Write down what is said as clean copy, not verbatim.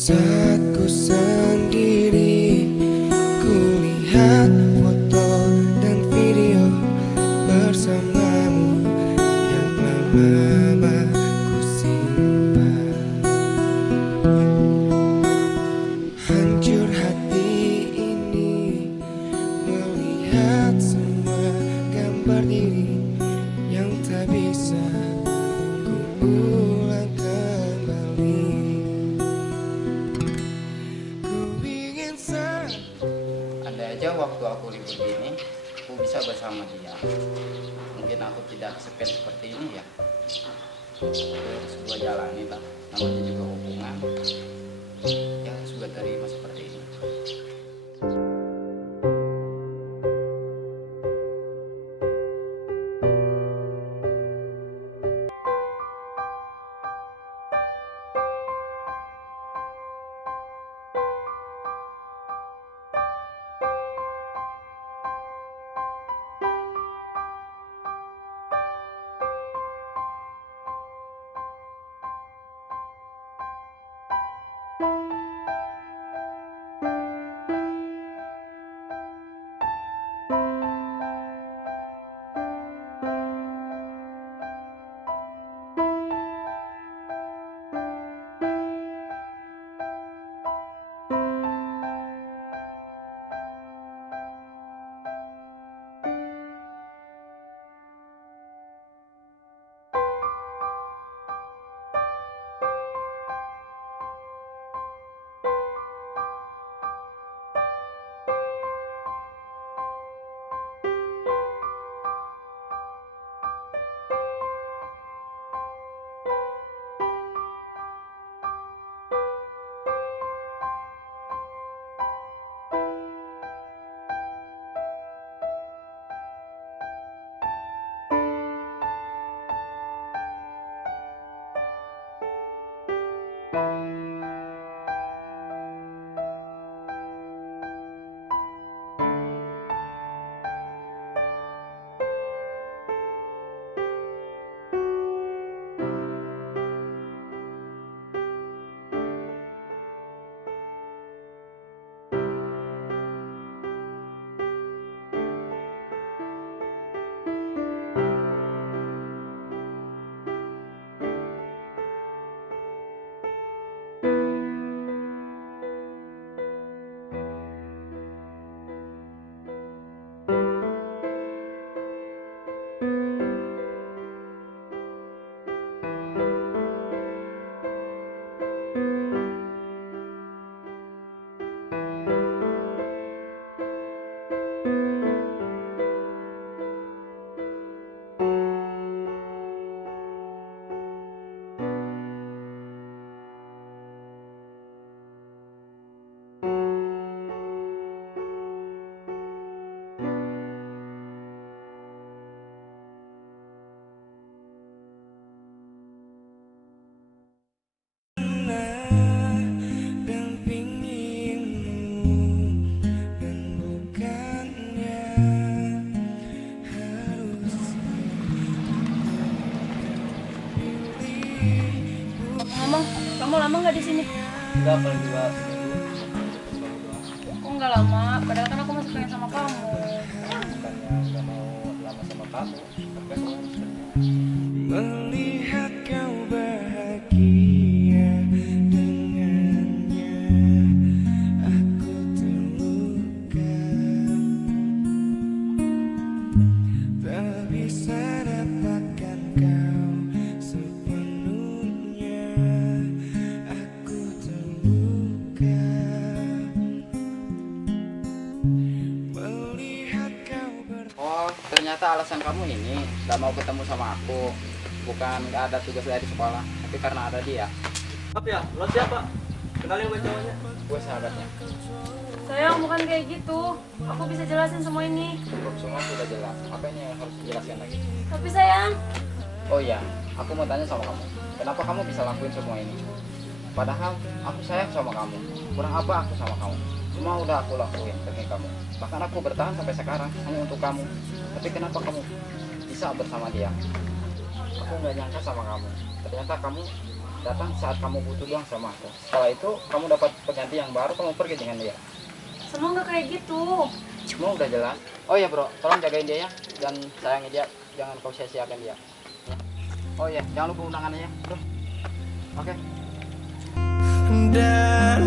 Saat ku sendiri, ku lihat foto dan video bersamamu yang telah lama ku simpan. Hancur hati ini melihat semua gambar diri yang tak bisa ku ulang kembali. Andai aja waktu aku libur gini, aku bisa bersama dia. Mungkin aku tidak sepet seperti ini ya. Harus gua jalani lah, namanya juga hubungan. Ya harus gua terima seperti ini. Ngomong, kamu lama nggak di sini? Enggak, paling juga seminggu. Kok nggak lama? Padahal kan aku masih pengen sama kamu. Bukannya nggak mau lama sama kamu, tapi aku harus kerja. Melihat kau bahagia dengannya, aku terluka. Tak bisa dapatkan kau sepenuhnya, aku terluka. Melihat kau Oh, ternyata alasan kamu ini gak mau ketemu sama aku. Bukan gak ada tugas dari sekolah, tapi karena ada dia. Maaf ya, lo siapa? Kenalin sama cowoknya. Gue sahabatnya. Sayang, bukan kayak gitu. Aku bisa jelasin semua ini. Semua sudah jelas. Apa ini yang harus dijelaskan lagi? Tapi sayang, Oh iya, aku mau tanya sama kamu. Kenapa kamu bisa lakuin semua ini? Padahal aku sayang sama kamu. Kurang apa aku sama kamu? Semua udah aku lakuin demi kamu. Bahkan aku bertahan sampai sekarang hanya untuk kamu. Tapi kenapa kamu bisa bersama dia? Aku nggak nyangka sama kamu. Ternyata kamu datang saat kamu butuh doang sama aku. Setelah itu kamu dapat pengganti yang baru, kamu pergi dengan dia. Semua nggak kayak gitu. Semua udah jelas. Oh iya bro, tolong jagain dia ya, dan sayangi dia, jangan kau sia-siakan dia. Ya. Oh iya, jangan lupa undangannya ya bro. Oke. Dan